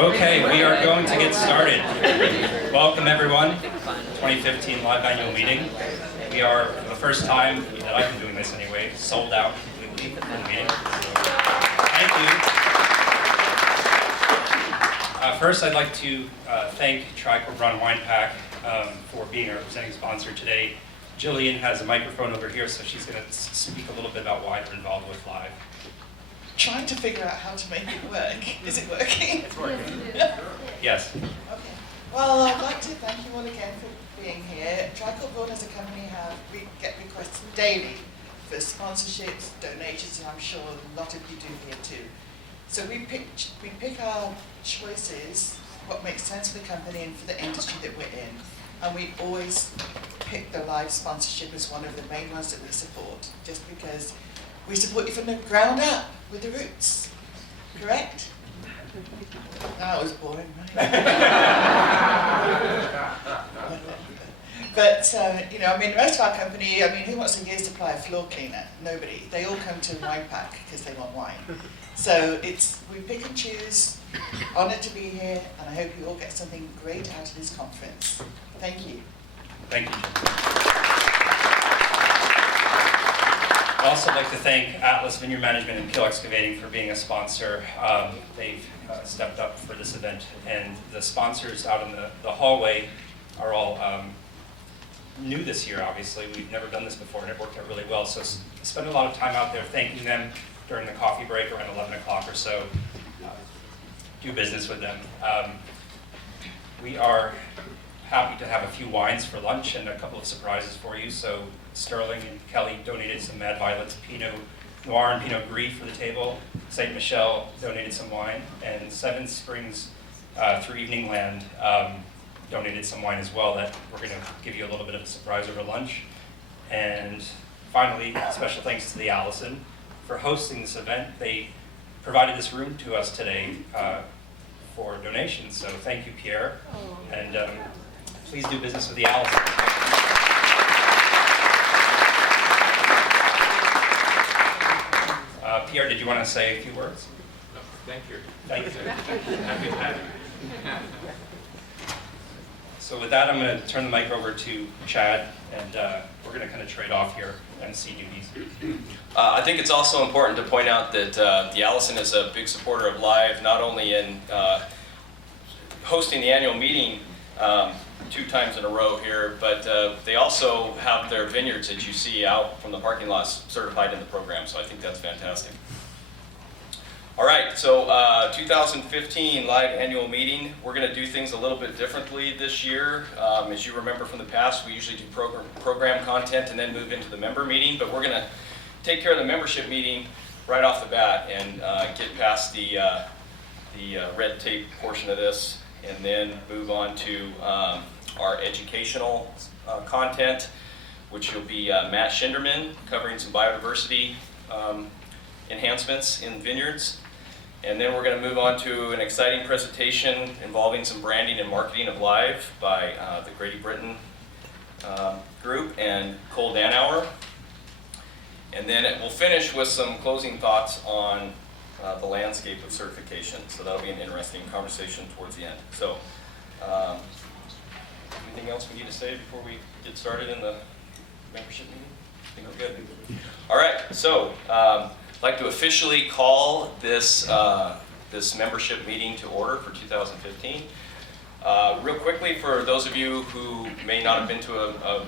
Okay, we are going to get started. Welcome everyone, 2015 live annual meeting. We are, for the first time that I've been doing this anyway, sold out completely for the meeting. So, thank you. First, I'd like to thank Tri-Corbron Wine Pack for being our presenting sponsor today. Jillian has a microphone over here, so she's going to speak a little bit about why they're involved with Live. Trying to figure out how to make it work. Is it working? It's working. Yes. Okay. Well, I'd like to thank you all again for being here. Tri-Corbron as a company we get requests daily for sponsorships, donations, and I'm sure a lot of you do here too. So we pick our choices, what makes sense for the company and for the industry that we're in. And we always pick the Live sponsorship as one of the main ones that we support, just because we support you from the ground up with the roots. Correct? That was boring, right? But, the rest of our company, who wants a year's supply of floor cleaner? Nobody. They all come to Wine Pack because they want wine. So we pick and choose. Honoured to be here, and I hope you all get something great out of this conference. Thank you. Thank you. I'd also like to thank Atlas Vineyard Management and Peel Excavating for being a sponsor. They've stepped up for this event, and the sponsors out in the hallway are all new this year, obviously. We've never done this before, and it worked out really well. So spend a lot of time out there thanking them during the coffee break around 11 o'clock or so. Do business with them. We are happy to have a few wines for lunch and a couple of surprises for you. So Sterling and Kelly donated some Mad Violets Pinot Noir and Pinot Gris for the table. St. Michel donated some wine, and Seven Springs through Evening Land donated some wine as well that we're going to give you a little bit of a surprise over lunch. And finally, special thanks to the Allison for hosting this event. They provided this room to us today for donations, so thank you, Pierre. And please do business with the Allison. Pierre, did you want to say a few words? No, thank you. Thank you. Happy to have you. So with that, I'm going to turn the mic over to Chad, and we're going to kind of trade off here MC duties. I think it's also important to point out that the Allison is a big supporter of Live, not only in hosting the annual meeting 2 times in a row here, but they also have their vineyards that you see out from the parking lots certified in the program, so I think that's fantastic. All right, so 2015 Live annual meeting. We're going to do things a little bit differently this year. As you remember from the past, we usually do program content and then move into the member meeting, but we're going to take care of the membership meeting right off the bat and get past the red tape portion of this, and then move on to our educational content, which will be Matt Schinderman covering some biodiversity enhancements in vineyards. And then we're going to move on to an exciting presentation involving some branding and marketing of Live by the Grady Britton group and Cole Danauer. And then we'll finish with some closing thoughts on the landscape of certification. So that'll be an interesting conversation towards the end. So anything else we need to say before we get started in the membership meeting? I think we're good. All right, so I'd like to officially call this this membership meeting to order for 2015. Real quickly, for those of you who may not have been to a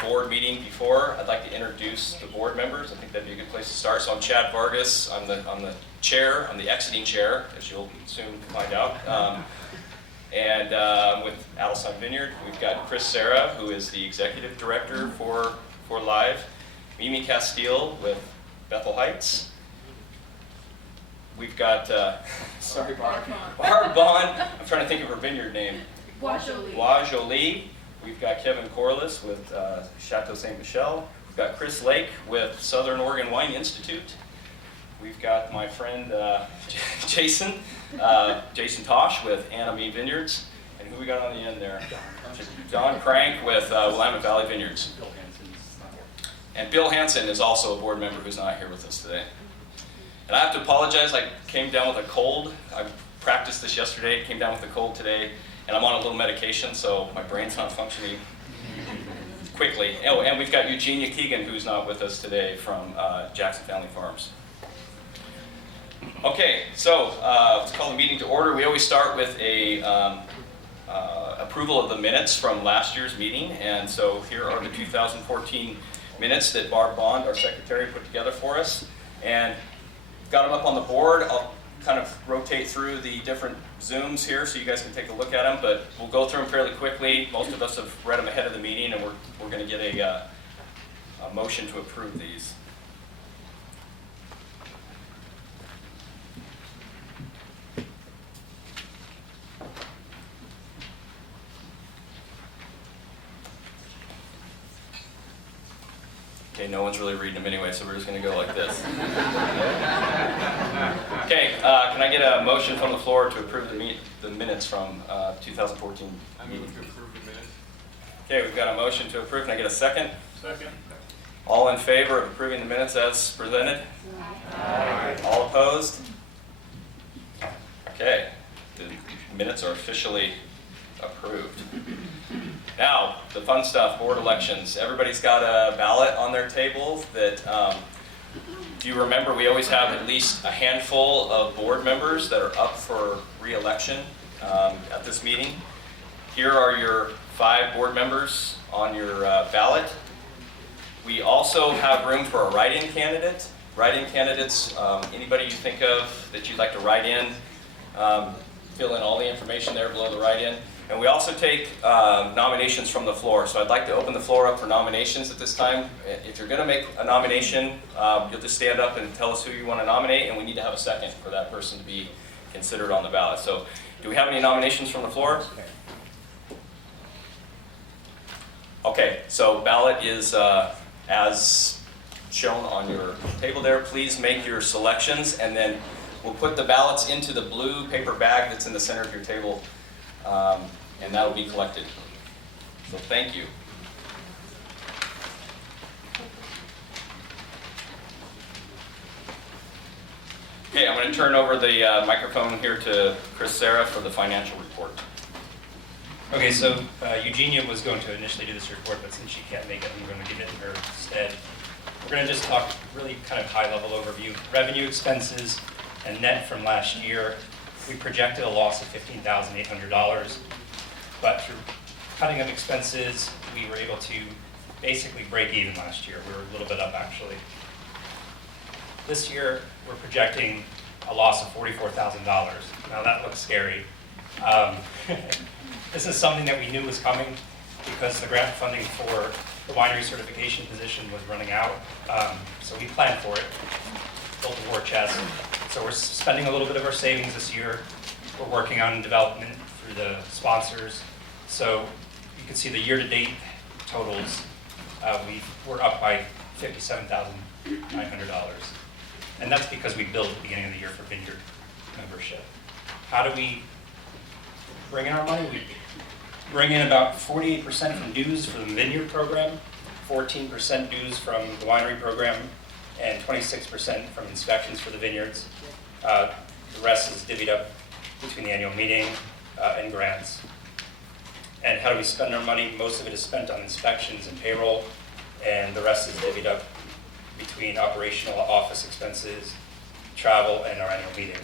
board meeting before, I'd like to introduce the board members. I think that'd be a good place to start. So I'm Chad Vargas. I'm the chair. I'm the exiting chair, as you'll soon find out. And with Allison Vineyard, we've got Chris Serra, who is the executive director for Live. Mimi Castile with Bethel Heights. We've got, Barb Bond. I'm trying to think of her vineyard name. Bois Jolie. Bois Jolie. We've got Kevin Corliss with Chateau St. Michel. We've got Chris Lake with Southern Oregon Wine Institute. We've got my friend Jason Tosh with Anime Vineyards. And who we got on the end there? John Crank with Willamette Valley Vineyards. And Bill Hansen is also a board member who's not here with us today. And I have to apologize, I came down with a cold. I'm practiced this yesterday, came down with a cold today, and I'm on a little medication, so my brain's not functioning quickly. Oh, and we've got Eugenia Keegan, who's not with us today, from Jackson Family Farms. Okay, so let's call the meeting to order. We always start with a approval of the minutes from last year's meeting, and so here are the 2014 minutes that Barb Bond, our secretary, put together for us, and got them up on the board. I'll kind of rotate through the different Zooms here so you guys can take a look at them, but we'll go through them fairly quickly. Most of us have read them ahead of the meeting, and we're going to get a motion to approve these. Okay, no one's really reading them anyway, so we're just going to go like this. Okay, can I get a motion from the floor to approve the minutes from 2014 I meeting? move to approve the minutes. Okay, we've got a motion to approve. Can I get a second? Second. All in favor of approving the minutes as presented? Aye. All opposed? Okay, the minutes are officially approved. Now, the fun stuff, board elections. Everybody's got a ballot on their table that, if you remember, we always have at least a handful of board members that are up for re-election at this meeting. Here are your 5 board members on your ballot. We also have room for a write-in candidate. Write-in candidates, anybody you think of that you'd like to write in, fill in all the information there below the write-in. And we also take nominations from the floor. So I'd like to open the floor up for nominations at this time. If you're going to make a nomination, you'll just stand up and tell us who you want to nominate, and we need to have a second for that person to be considered on the ballot. So do we have any nominations from the floor? Okay, so ballot is as shown on your table there. Please make your selections, and then we'll put the ballots into the blue paper bag that's in the center of your table. And that will be collected. So thank you. Okay, I'm going to turn over the microphone here to Chris Serra for the financial report. Okay, so Eugenia was going to initially do this report, but since she can't make it, I'm going to give it in her stead. We're going to just talk really kind of high-level overview. Revenue, expenses, and net from last year. We projected a loss of $15,800, but through cutting of expenses, we were able to basically break even last year. We were a little bit up, actually. This year, we're projecting a loss of $44,000. Now, that looks scary. This is something that we knew was coming because the grant funding for the winery certification position was running out. So we planned for it, built a war chest. So we're spending a little bit of our savings this year. We're working on development through the sponsors. So you can see the year-to-date totals. We're up by $57,900. And that's because we billed at the beginning of the year for vineyard membership. How do we bring in our money? We bring in about 48% from dues for the vineyard program, 14% dues from the winery program, and 26% from inspections for the vineyards. The rest is divvied up between the annual meeting and grants. And how do we spend our money? Most of it is spent on inspections and payroll, and the rest is divvied up between operational office expenses, travel, and our annual meeting.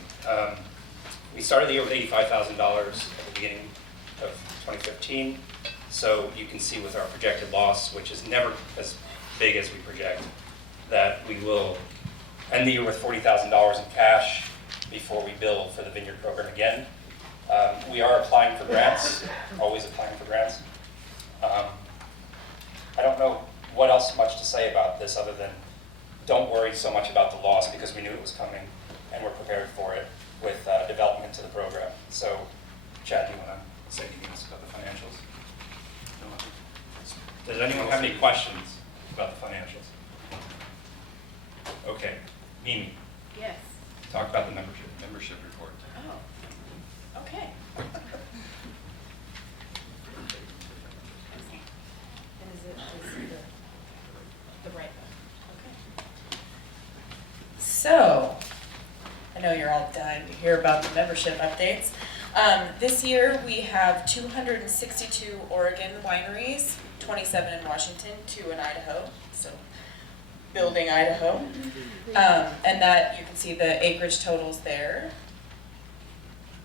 We started the year with $85,000 at the beginning of 2015, so you can see with our projected loss, which is never as big as we project, that we will end the year with $40,000 in cash before we bill for the vineyard program again. We are applying for grants, always applying for grants. I don't know what else much to say about this other than don't worry so much about the loss because we knew it was coming and we're prepared for it with development to the program. So, Chad, do you want to say anything else about the financials? No. Does anyone have any questions about the financials? Okay, Mimi, Yes. talk about the membership report. Oh, okay. And is it the right one? Okay. So, an know you're all dying to hear about the membership updates. This year we have 262 Oregon wineries, 27 in Washington, 2 in Idaho, so building Idaho. And that you can see the acreage totals there.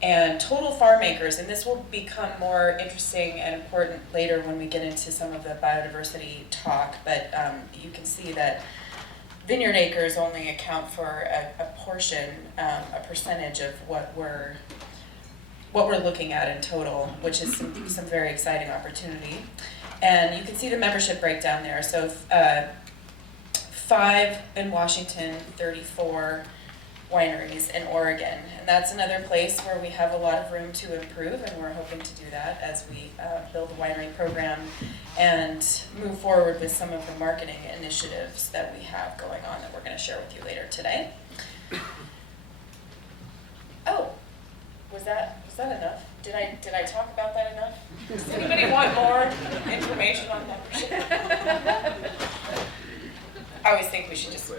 And total farm acres, and this will become more interesting and important later when we get into some of the biodiversity talk, but you can see that vineyard acres only account for a portion, a percentage of what we're looking at in total, which is some very exciting opportunity. And you can see the membership breakdown there. So 5 in Washington, 34 wineries in Oregon. And that's another place where we have a lot of room to improve, and we're hoping to do that as we build a winery program and move forward with some of the marketing initiatives that we have going on that we're going to share with you later today. Oh, was that enough? Did I talk about that enough? Does anybody want more information on membership? I always think we should just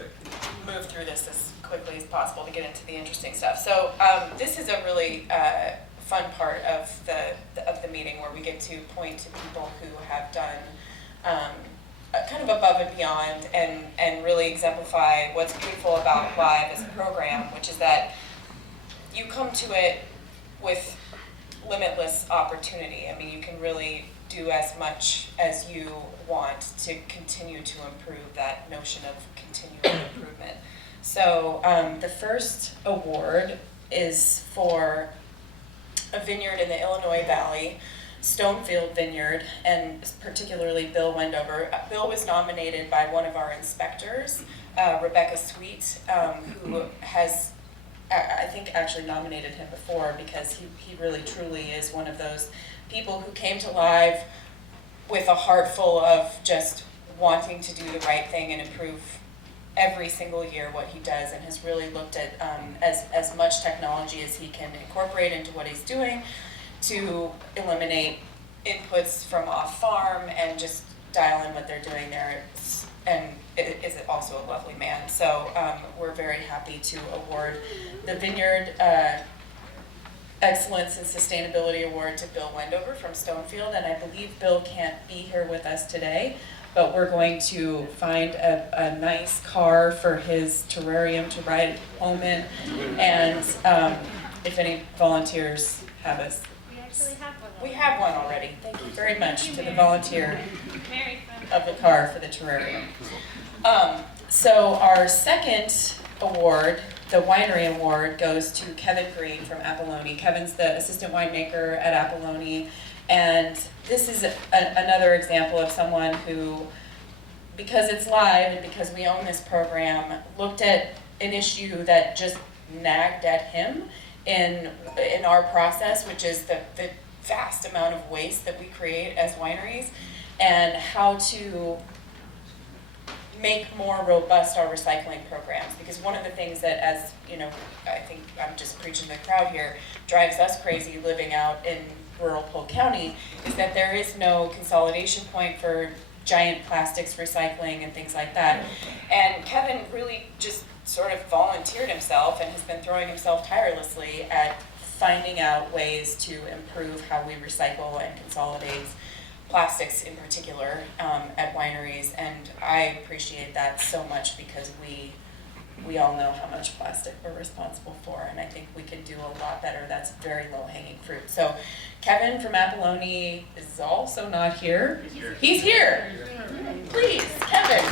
move through this as quickly as possible to get into the interesting stuff. So this is a really fun part of the meeting where we get to point to people who have done kind of above and beyond and really exemplify what's beautiful about Live as a program, which is that you come to it with limitless opportunity. I mean, you can really do as much as you want to continue to improve that notion of continual improvement. So the first award is for a vineyard in the Illinois Valley, Stonefield Vineyard, and particularly Bill Wendover. Bill was nominated by one of our inspectors, Rebecca Sweet, who has, I think, actually nominated him before because he really truly is one of those people who came to Live with a heart full of just wanting to do the right thing and improve every single year what he does, and has really looked at as much technology as he can incorporate into what he's doing to eliminate inputs from off farm and just dial in what they're doing there. And is also a lovely man. So we're very happy to award the Vineyard Excellence and Sustainability Award to Bill Wendover from Stonefield, and I believe Bill can't be here with us today, but we're going to find a nice car for his terrarium to ride home in, and if any volunteers have us. We actually have one. We have one already. Thank you very much to the volunteer of the car for the terrarium. So our second award, the winery award, goes to Kevin Green from Apolloni. Kevin's the assistant winemaker at Apolloni, and this is another example of someone who, because it's live and because we own this program, looked at an issue that just nagged at him in our process, which is the vast amount of waste that we create as wineries, and how to make more robust our recycling programs. Because one of the things that, as you know, I think I'm just preaching to the crowd here, drives us crazy living out in rural Polk County is that there is no consolidation point for giant plastics recycling and things like that. And Kevin really just sort of volunteered himself and has been throwing himself tirelessly at finding out ways to improve how we recycle and consolidate plastics in particular at wineries, and I appreciate that so much because we all know how much plastic we're responsible for, and I think we can do a lot better. That's very low-hanging fruit. So Kevin from Apolloni is also not here. He's here. Please, Kevin.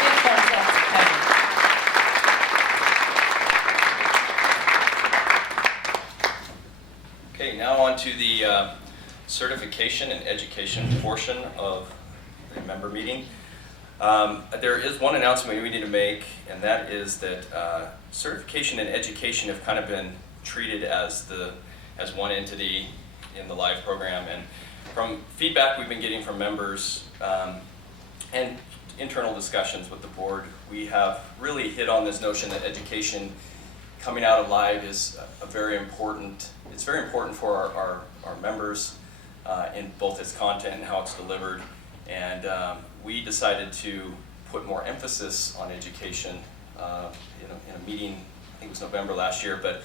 Big thumbs up to Kevin. Okay, now on to the certification and education portion of the member meeting. There is one announcement we need to make, and that is that certification and education have kind of been treated as one entity in the live program. And from feedback we've been getting from members and internal discussions with the board, we have really hit on this notion that education coming out of live is very important. It's very important for our members in both its content and how it's delivered. And we decided to put more emphasis on education in a meeting, I think it was November last year, but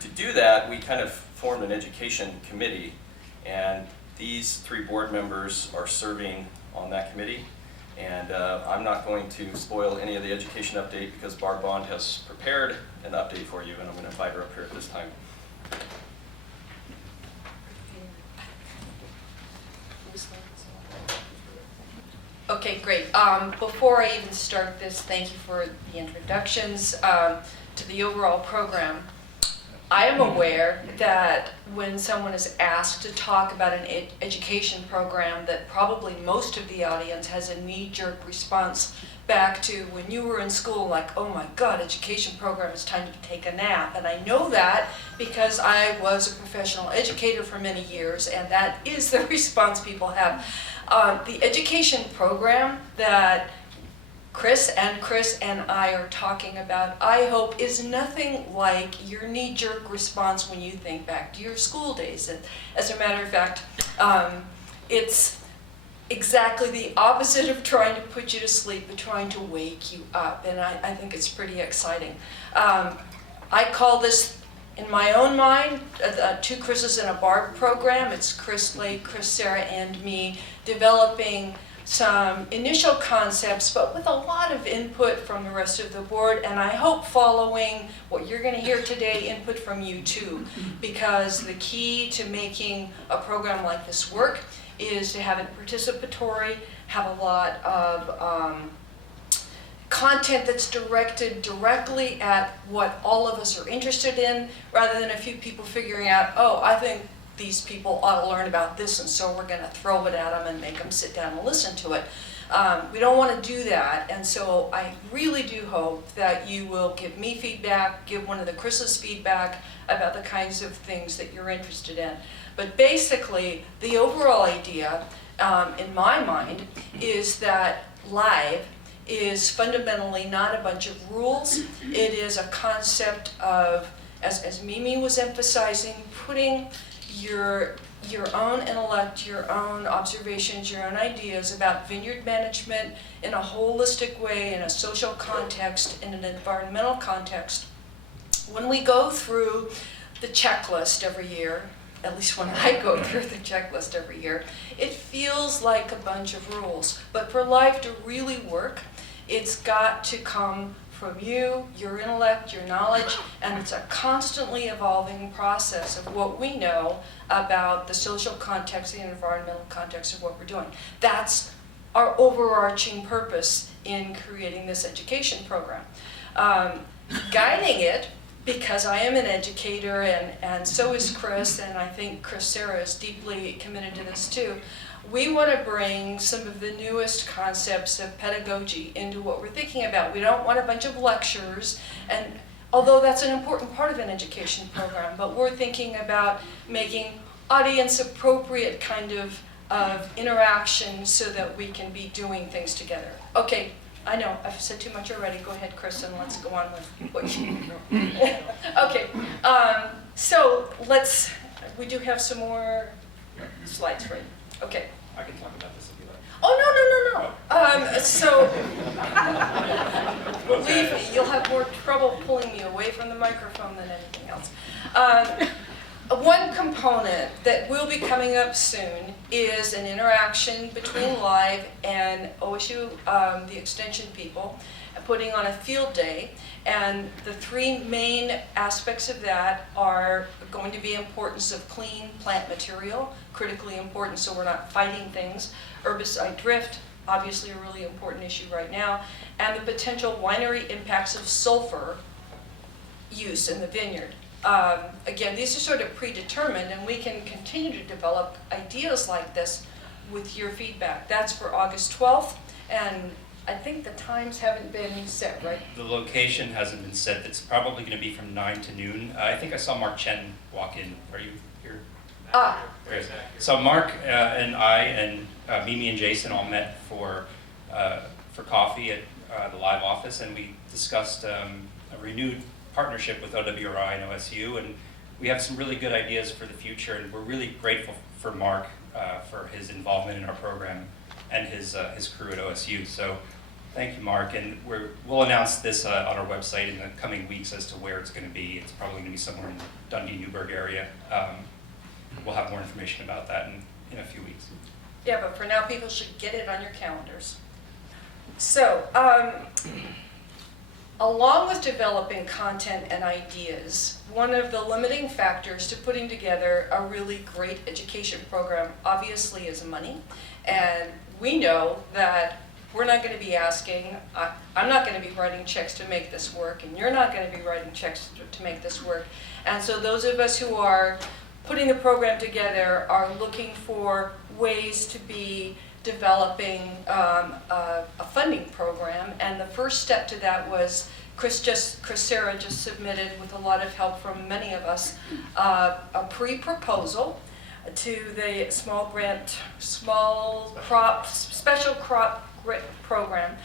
to do that, we kind of formed an education committee, and these 3 board members are serving on that committee. And I'm not going to spoil any of the education update because Barb Bond has prepared an update for you, and I'm going to invite her up here at this time. Okay, great. Before I even start this, thank you for the introductions to the overall program. I am aware that when someone is asked to talk about an education program, that probably most of the audience has a knee-jerk response back to when you were in school, like, oh my God, education program, it's time to take a nap. And I know that because I was a professional educator for many years, and that is the response people have. The education program that Chris and I are talking about, I hope, is nothing like your knee-jerk response when you think back to your school days. And as a matter of fact, it's exactly the opposite of trying to put you to sleep, but trying to wake you up. And I think it's pretty exciting. I call this, in my own mind, 2 Chris's and a Barb program. It's Chris Lake, Chris Sarah, and me developing some initial concepts, but with a lot of input from the rest of the board, and I hope following what you're going to hear today, input from you too, because the key to making a program like this work is to have it participatory, have a lot of content that's directed directly at what all of us are interested in, rather than a few people figuring out, oh, I think these people ought to learn about this, and so we're going to throw it at them and make them sit down and listen to it. We don't want to do that, and so I really do hope that you will give me feedback, give one of the Chris's feedback about the kinds of things that you're interested in. But basically, the overall idea, in my mind, is that live is fundamentally not a bunch of rules. It is a concept of, as Mimi was emphasizing, putting your own intellect, your own observations, your own ideas about vineyard management in a holistic way, in a social context, in an environmental context. When we go through the checklist every year, at least when I go through the checklist every year, it feels like a bunch of rules. But for life to really work, it's got to come from you, your intellect, your knowledge, and it's a constantly evolving process of what we know about the social context, the environmental context of what we're doing. That's our overarching purpose in creating this education program. Guiding it, because I am an educator and so is Chris, and I think Chris Sarah is deeply committed to this too, we want to bring some of the newest concepts of pedagogy into what we're thinking about. We don't want a bunch of lectures, and although that's an important part of an education program, but we're thinking about making audience-appropriate kind of interaction so that we can be doing things together. Okay, I know, I've said too much already. Go ahead, Chris, and let's go on with what you Okay, so we do have some more slides, right? Okay. I can talk about this if you like. Oh, no. So, believe me, you'll have more trouble pulling me away from the microphone than anything else. One component that will be coming up soon is an interaction between Live and OSU, the extension people, putting on a field day. And the 3 main aspects of that are going to be importance of clean plant material, critically important so we're not fighting things, herbicide drift, obviously a really important issue right now, and the potential winery impacts of sulfur use in the vineyard. Again, these are sort of predetermined, and we can continue to develop ideas like this with your feedback. That's for August 12th, and I think the times haven't been set, right? The location hasn't been set. It's probably going to be from 9 to noon. I think I saw Mark Chen walk in. Are you here? There he is. So Mark and I and Mimi and Jason all met for coffee at the Live office, and we discussed a renewed partnership with OWRI and OSU, and we have some really good ideas for the future, and we're really grateful for Mark for his involvement in our program and his crew at OSU. So thank you, Mark, and we'll announce this on our website in the coming weeks as to where it's going to be. It's probably going to be somewhere in the Dundee, Newberg area. We'll have more information about that in a few weeks. Yeah, but for now, people should get it on your calendars. So, along with developing content and ideas, one of the limiting factors to putting together a really great education program obviously is money. And we know that we're not going to be asking, I'm not going to be writing checks to make this work, and you're not going to be writing checks to make this work. And so those of us who are putting the program together are looking for ways to be developing a funding program. And the first step to that was Chris Sarah just submitted, with a lot of help from many of us, a pre-proposal to the special crop program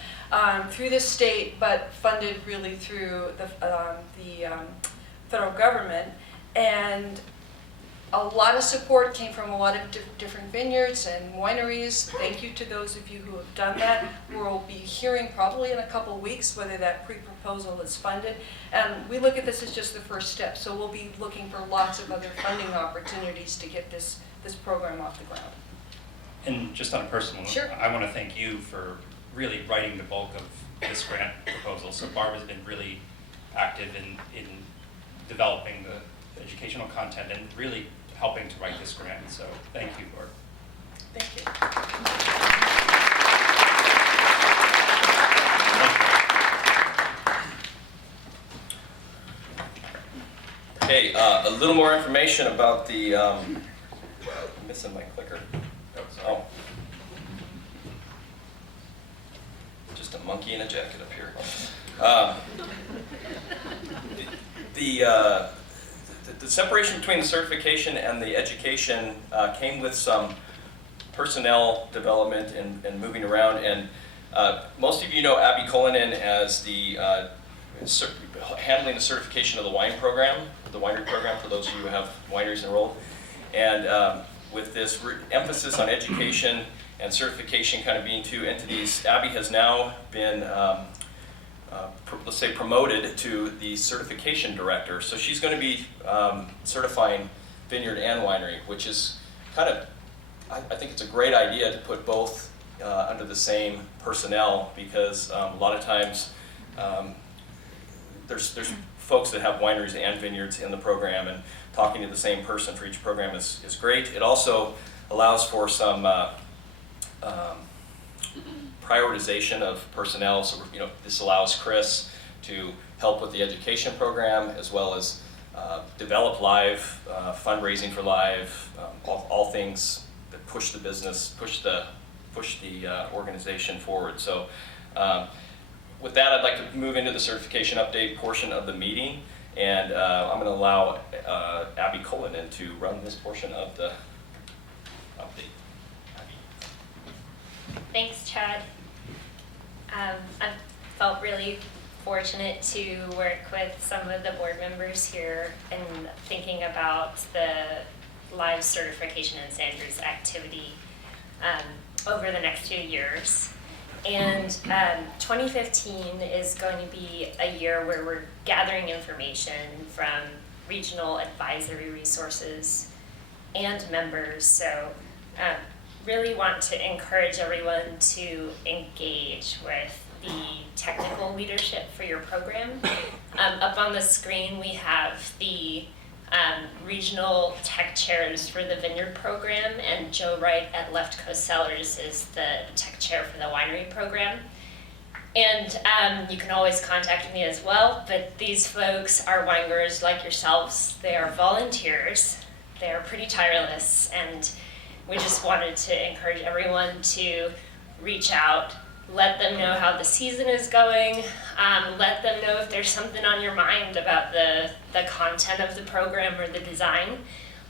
through the state, but funded really through the federal government. And a lot of support came from a lot of different vineyards and wineries. Thank you to those of you who have done that. We'll be hearing probably in a couple weeks whether that pre-proposal is funded. And we look at this as just the first step. So we'll be looking for lots of other funding opportunities to get this program off the ground. And just on a personal note, Sure. I want to thank you for really writing the bulk of this grant proposal. So Barbara's been really active in developing the educational content and really helping to write this grant. So thank you, Barb. Thank you. Okay, a little more information about the, I'm missing my clicker. Oh. Just a monkey in a jacket up here. The separation between the certification and the education came with some personnel development and moving around. And most of you know Abby Cullinan as the handling the certification of the wine program, the winery program for those of you who have wineries enrolled. And with this emphasis on education and certification kind of being two entities, Abby has now been let's say promoted to the certification director. So she's going to be certifying vineyard and winery, which is kind of, I think it's a great idea to put both under the same personnel, because a lot of times there's folks that have wineries and vineyards in the program, and talking to the same person for each program is great. It also allows for some prioritization of personnel. So this allows Chris to help with the education program, as well as develop live, fundraising for live, all things that push the business, push the organization forward. So with that, I'd like to move into the certification update portion of the meeting, and I'm going to allow Abby Cullinan to run this portion of the update. Thanks, Chad. I felt really fortunate to work with some of the board members here in thinking about the live certification and standards activity over the next few years. And 2015 is going to be a year where we're gathering information from regional advisory resources and members. So really want to encourage everyone to engage with the technical leadership for your program. Up on the screen we have the regional tech chairs for the vineyard program, and Joe Wright at Left Coast Cellars is the tech chair for the winery program. And you can always contact me as well, but these folks are winegrowers like yourselves. They are volunteers. They are pretty tireless, and we just wanted to encourage everyone to reach out, let them know how the season is going, let them know if there's something on your mind about the content of the program or the design.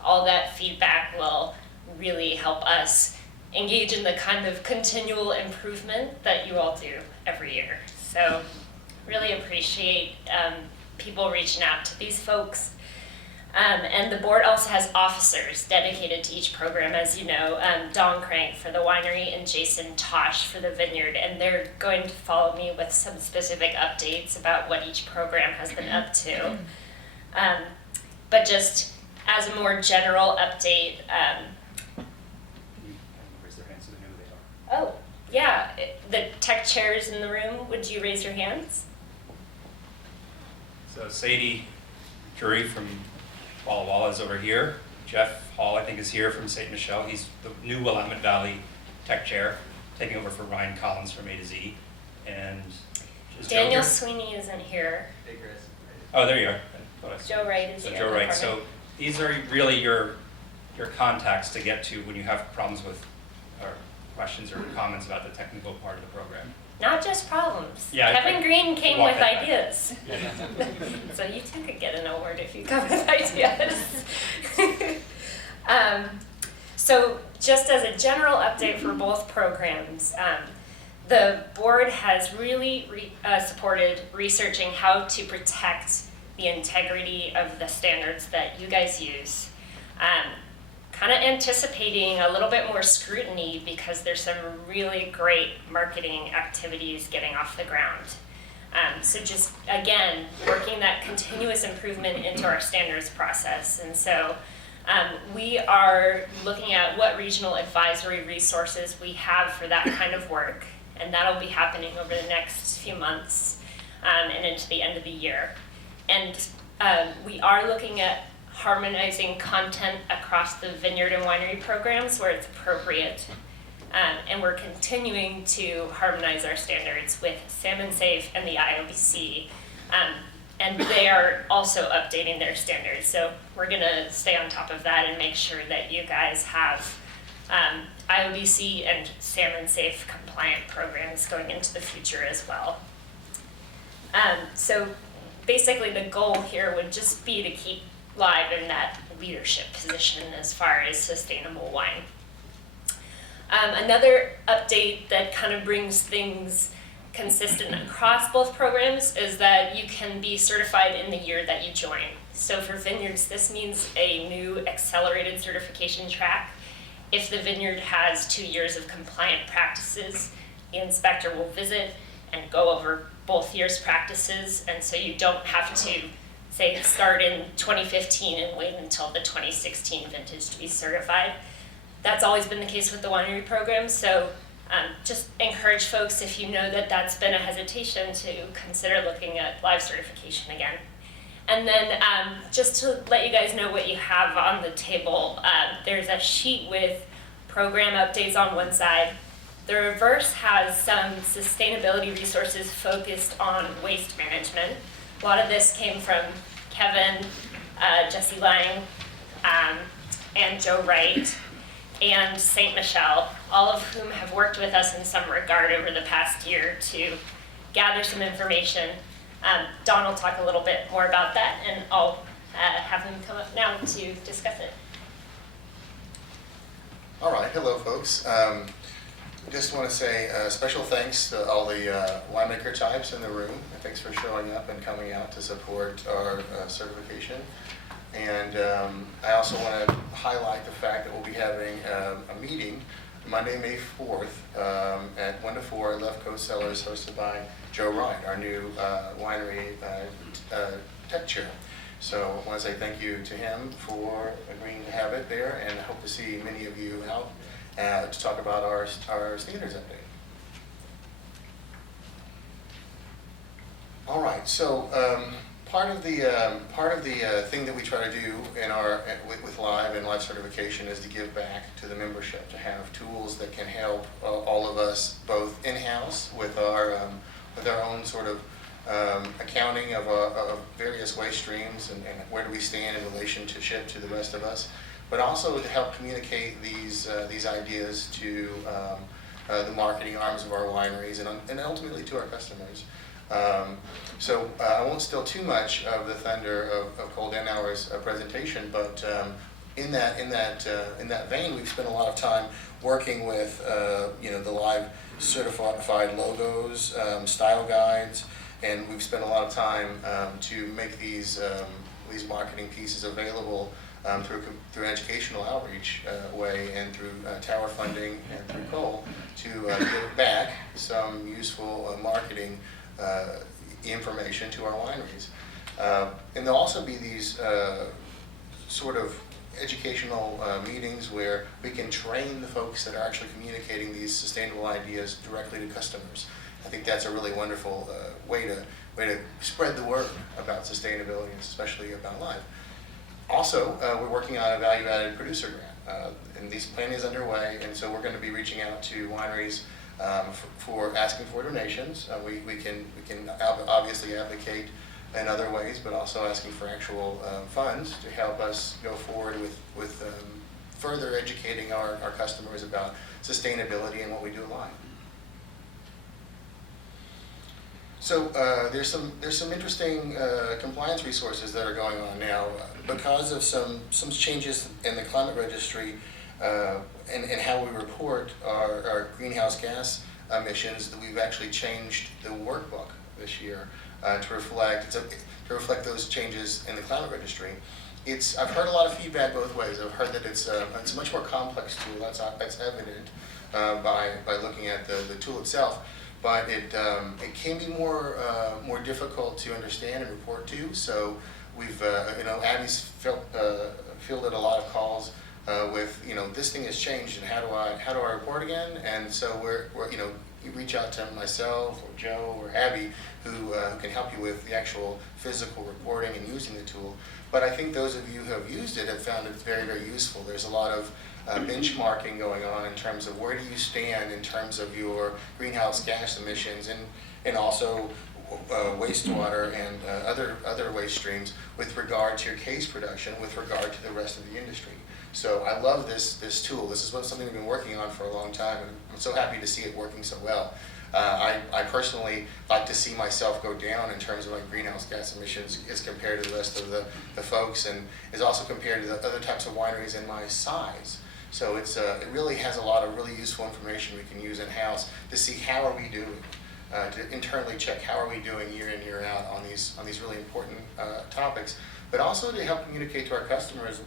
All that feedback will really help us engage in the kind of continual improvement that you all do every year. So really appreciate people reaching out to these folks. And the board also has officers dedicated to each program, as you know, Don Crank for the winery and Jason Tosh for the vineyard, and they're going to follow me with some specific updates about what each program has been up to. But just as a more general update, Raise their hands so they know who they are. oh, yeah, the tech chairs in the room, would you raise your hands? So Sadie Drury from Walla Walla is over here. Jeff Hall, I think, is here from St. Michel. He's the new Willamette Valley Tech Chair, taking over for Ryan Collins from A to Z. And is Joe Daniel here? Sweeney isn't here. Hey, Chris. Oh, there you are. I thought I saw- Joe Wright is So here. Joe in the Wright. corner. So these are really your contacts to get to when you have problems with or questions or comments about the technical part of the program. Not just problems. Yeah, Kevin Green came walk with that back. ideas. So you two could get an award if you come with ideas. So just as a general update for both programs, the board has really supported researching how to protect the integrity of the standards that you guys use. Kind of anticipating a little bit more scrutiny because there's some really great marketing activities getting off the ground. So just, again, working that continuous improvement into our standards process. And so we are looking at what regional advisory resources we have for that kind of work. And that'll be happening over the next few months and into the end of the year. And we are looking at harmonizing content across the vineyard and winery programs where it's appropriate. And we're continuing to harmonize our standards with Salmon Safe and the IOBC. And they are also updating their standards. So we're gonna stay on top of that and make sure that you guys have IOBC and Salmon Safe compliant programs going into the future as well. So basically the goal here would just be to keep Live in that leadership position as far as sustainable wine. Another update that kind of brings things consistent across both programs is that you can be certified in the year that you join. So for vineyards, this means a new accelerated certification track. If the vineyard has 2 years of compliant practices, the inspector will visit and go over both years' practices, and so you don't have to say start in 2015 and wait until the 2016 vintage to be certified. That's always been the case with the winery program, so just encourage folks, if you know that that's been a hesitation, to consider looking at live certification again. And then just to let you guys know what you have on the table, there's a sheet with program updates on one side. The reverse has some sustainability resources focused on waste management. A lot of this came from Kevin, Jesse Lang, and Joe Wright, and St. Michel, all of whom have worked with us in some regard over the past year to gather some information. Don will talk a little bit more about that, and I'll have him come up now to discuss it. All right, hello folks. Just want to say special thanks to all the winemaker types in the room. Thanks for showing up and coming out to support our certification. And I also want to highlight the fact that we'll be having a meeting Monday, May 4th at 1 to 4 at Left Coast Cellars, hosted by Joe Wright, our new winery tech chair. So I want to say thank you to him for agreeing to have it there, and I hope to see many of you out to talk about our standards update. All right, so part of the thing that we try to do in with live and live certification is to give back to the membership, to have tools that can help all of us both in-house with our own sort of accounting of various waste streams and where do we stand in relationship to the rest of us, but also to help communicate these ideas to the marketing arms of our wineries and ultimately to our customers. So I won't steal too much of the thunder of Cole Denauer's presentation, but in that vein, we've spent a lot of time working with the live certified logos, style guides, and we've spent a lot of time to make these these marketing pieces available through educational outreach way and through tower funding and through Cole to give back some useful marketing information to our wineries. And there'll also be these sort of educational meetings where we can train the folks that are actually communicating these sustainable ideas directly to customers. I think that's a really wonderful way to spread the word about sustainability, and especially about Live. Also, we're working on a value-added producer grant, and this plan is underway, and so we're going to be reaching out to wineries for asking for donations. We can obviously advocate in other ways, but also asking for actual funds to help us go forward with further educating our customers about sustainability and what we do at Live. So there's some interesting compliance resources that are going on now because of some changes in the climate registry and how we report our greenhouse gas emissions. That we've actually changed the workbook this year to reflect those changes in the climate registry. I've heard a lot of feedback both ways. I've heard that it's a much more complex tool. That's evident by looking at the tool itself. But it can be more difficult to understand and report to. So we've Abby's fielded a lot of calls with this thing has changed and how do I report again? And so we're you reach out to myself or Joe or Abby who can help you with the actual physical reporting and using the tool. But I think those of you who have used it have found it very, very useful. There's a lot of benchmarking going on in terms of where do you stand in terms of your greenhouse gas emissions and also wastewater and other waste streams with regard to your case production, with regard to the rest of the industry. So I love this tool. This is something we've been working on for a long time, and I'm so happy to see it working so well. I personally like to see myself go down in terms of my greenhouse gas emissions as compared to the rest of the folks, and is also compared to the other types of wineries in my size. So it really has a lot of really useful information we can use in-house to see how are we doing, to internally check how are we doing year in, year out on these really important topics, but also to help communicate to our customers,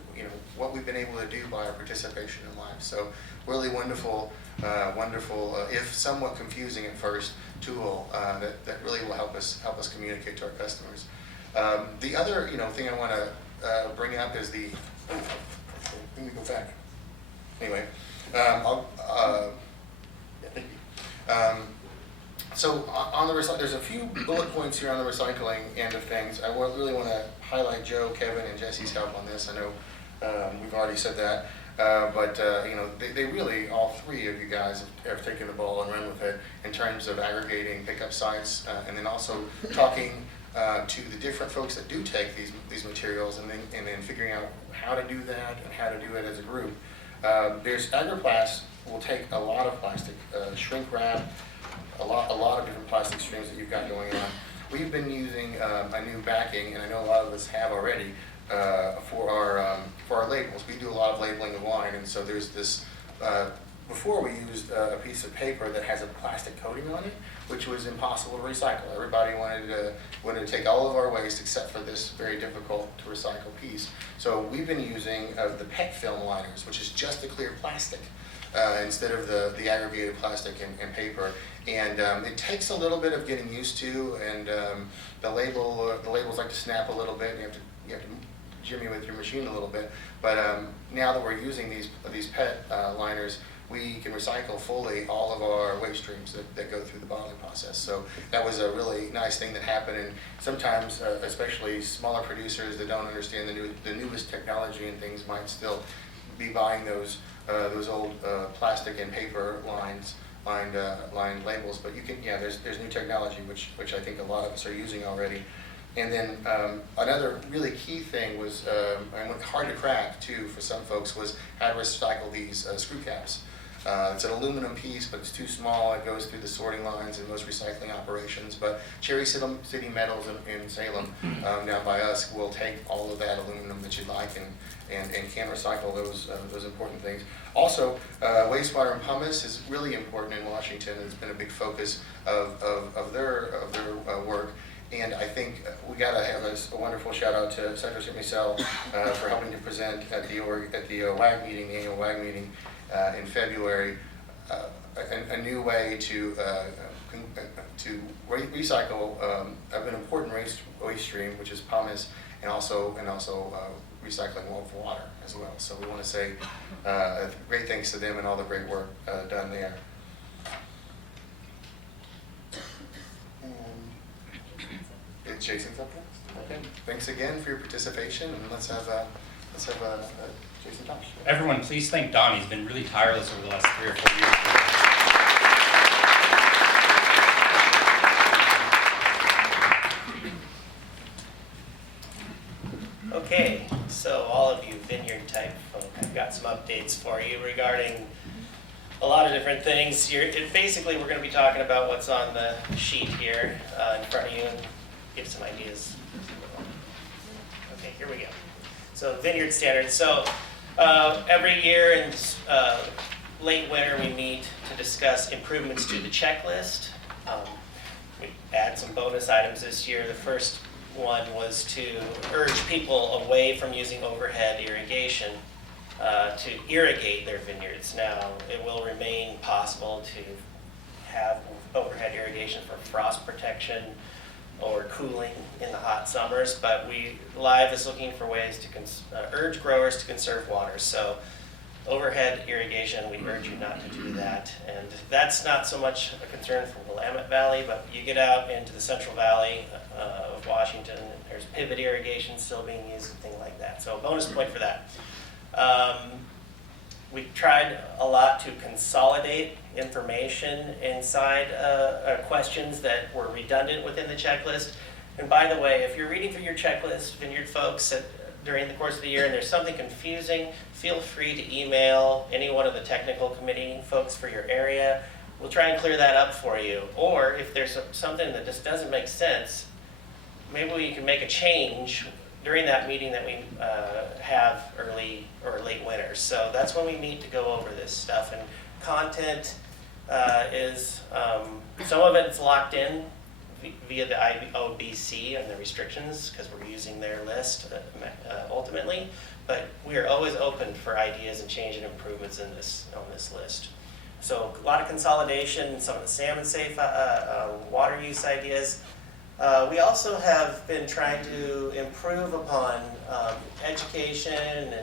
what we've been able to do by our participation in Live. So really wonderful, if somewhat confusing at first, tool that really will help us communicate to our customers. The other thing I want to bring up is let me go back. Anyway, so on the there's a few bullet points here on the recycling end of things. I really want to highlight Joe, Kevin, and Jesse's help on this. I know we've already said that, but they really, all three of you guys have taken the ball and run with it in terms of aggregating pickup sites, and then also talking to the different folks that do take these materials, and then figuring out how to do that and how to do it as a group. There's Agroplast will take a lot of plastic, shrink wrap, a lot of different plastic streams that you've got going on. We've been using a new backing, and I know a lot of us have already, for our labels. We do a lot of labeling of wine, and so there's this. Before we used a piece of paper that has a plastic coating on it, which was impossible to recycle. Everybody wanted to take all of our waste except for this very difficult to recycle piece. So we've been using the PET film liners, which is just a clear plastic instead of the aggregated plastic and paper. And it takes a little bit of getting used to, and the labels like to snap a little bit, and you have to jimmy with your machine a little bit. But now that we're using these PET liners, we can recycle fully all of our waste streams that go through the bottling process. So that was a really nice thing that happened, and sometimes, especially smaller producers that don't understand the newest technology and things might still be buying those old plastic and paper lined labels. But you can, there's new technology which I think a lot of us are using already. And then another really key thing was, and hard to crack too for some folks, was how to recycle these screw caps. It's an aluminum piece, but it's too small. It goes through the sorting lines in most recycling operations. But Cherry City Metals in Salem, down by us, will take all of that aluminum that you'd like and can recycle those important things. Also, wastewater and pumice is really important in Washington. It's been a big focus of their work. And And I think we gotta have a wonderful shout out to Secretary Michelle for helping to present at the WAG meeting, the annual WAG meeting in February, a new way to recycle an important waste stream, which is pumice, and also recycling of water as well. So we want to say great thanks to them and all the great work done there. And Jason's up next. Okay. Thanks again for your participation, and let's have Jason talk. Everyone, please thank Don. He's been really tireless over the last 3 or 4 years. Okay, so all of you vineyard type folk, I've got some updates for you regarding a lot of different things. Basically, we're going to be talking about what's on the sheet here in front of you and give some ideas. Okay, here we go. So vineyard standards. So every year in late winter, we meet to discuss improvements to the checklist. We add some bonus items this year. The first one was to urge people away from using overhead irrigation to irrigate their vineyards. Now, it will remain possible to have overhead irrigation for frost protection or cooling in the hot summers, but Live is looking for ways to urge growers to conserve water. So overhead irrigation, we urge you not to do that. And that's not so much a concern for Willamette Valley, but you get out into the Central Valley of Washington, there's pivot irrigation still being used and things like that. So a bonus point for that. We tried a lot to consolidate information inside questions that were redundant within the checklist. And by the way, if you're reading through your checklist, vineyard folks, during the course of the year and there's something confusing, feel free to email any one of the technical committee folks for your area. We'll try and clear that up for you. Or if there's something that just doesn't make sense, maybe we can make a change during that meeting that we have early or late winter. So that's when we meet to go over this stuff. And content is, some of it's locked in via the IOBC and the restrictions because we're using their list ultimately. But we are always open for ideas and change and improvements on this list. So a lot of consolidation, some of the salmon safe water use ideas. We also have been trying to improve upon education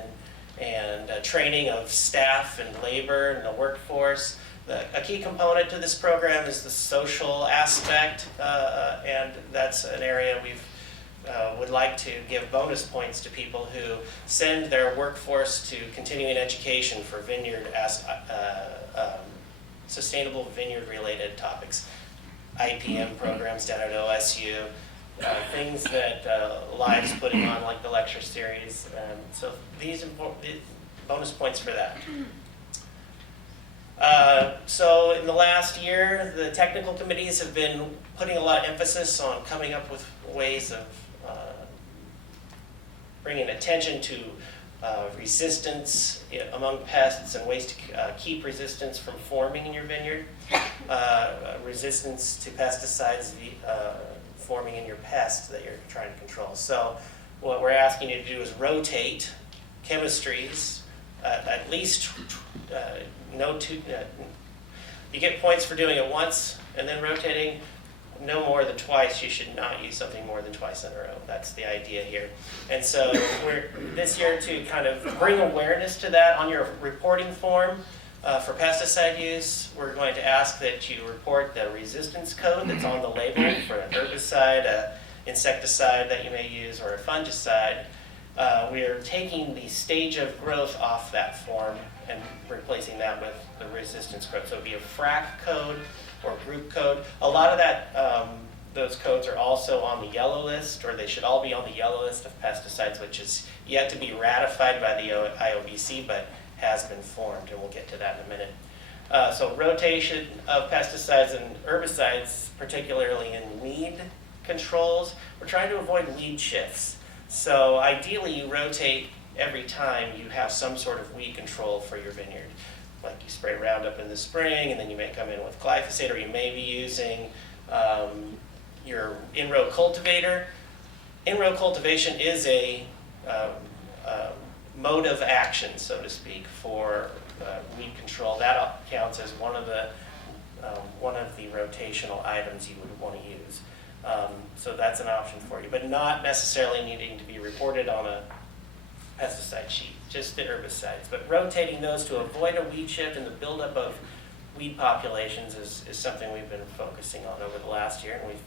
and training of staff and labor and the workforce. A key component to this program is the social aspect, and that's an area we would like to give bonus points to people who send their workforce to continuing education for vineyard sustainable vineyard related topics. IPM programs down at OSU, things that Live's putting on, like the lecture series. So these bonus points for that. So in the last year, the technical committees have been putting a lot of emphasis on coming up with ways of bringing attention to resistance among pests and ways to keep resistance from forming in your vineyard, resistance to pesticides forming in your pests that you're trying to control. So what we're asking you to do is rotate chemistries, at least you get points for doing it once and then rotating no more than twice. You should not use something more than twice in a row. That's the idea here. And so we're this year to kind of bring awareness to that on your reporting form for pesticide use. We're going to ask that you report the resistance code that's on the label for an herbicide, an insecticide that you may use, or a fungicide. We are taking the stage of growth off that form and replacing that with the resistance code. So it would be a FRAC code or group code. A lot of that, those codes are also on the yellow list, or they should all be on the yellow list of pesticides, which is yet to be ratified by the IOBC, but has been formed, and we'll get to that in a minute. So rotation of pesticides and herbicides, particularly in weed controls. We're trying to avoid weed shifts. So ideally you rotate every time you have some sort of weed control for your vineyard. Like you spray Roundup in the spring, and then you may come in with glyphosate, or you may be using your in-row cultivator. In-row cultivation is a mode of action, so to speak, for weed control. That counts as one of the rotational items you would want to use. So that's an option for you, but not necessarily needing to be reported on a pesticide sheet, just the herbicides. But rotating those to avoid a weed shift and the buildup of weed populations is something we've been focusing on over the last year, and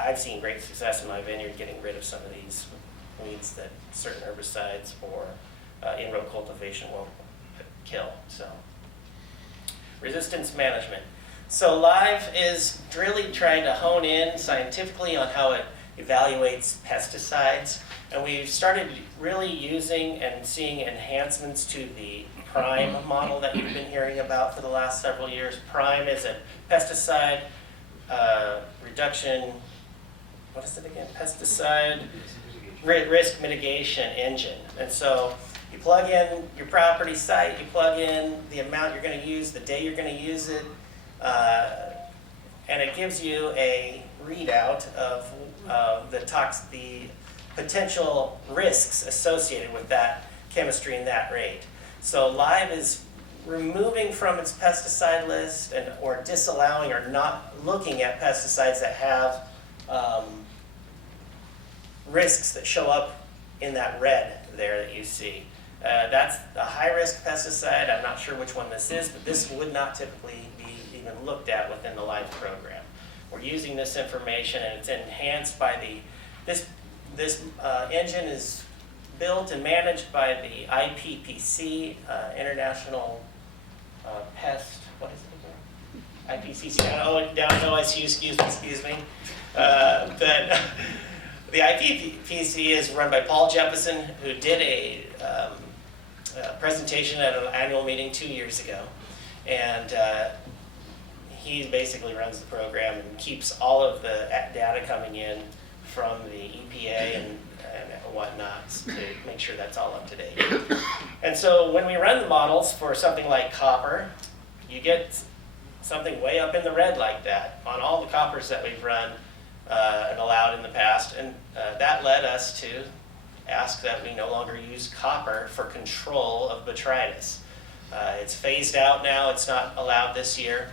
I've seen great success in my vineyard getting rid of some of these weeds that certain herbicides or in-row cultivation won't kill. So, resistance management. So Live is really trying to hone in scientifically on how it evaluates pesticides, and we've started really using and seeing enhancements to the PRIME model that you've been hearing about for the last several years. PRIME is a pesticide reduction, what is it again? Pesticide risk mitigation engine. And so you plug in your property site, you plug in the amount you're going to use, the day you're going to use it, and it gives you a readout of the potential risks associated with that chemistry and that rate. So Live is removing from its pesticide list or disallowing or not looking at pesticides that have risks that show up in that red there that you see. That's a high-risk pesticide. I'm not sure which one this is, but this would not typically be even looked at within the Live program. We're using this information, and it's enhanced by this engine is built and managed by the IPPC, International Pest, what is it again? IPCC, down OSU, excuse me. But the IPPC is run by Paul Jeppesen, who did a presentation at an annual meeting 2 years ago. And he basically runs the program and keeps all of the data coming in from the EPA and whatnot to make sure that's all up to date. And so when we run the models for something like copper, you get something way up in the red like that on all the coppers that we've run and allowed in the past. And that led us to ask that we no longer use copper for control of botrytis. It's phased out now, it's not allowed this year.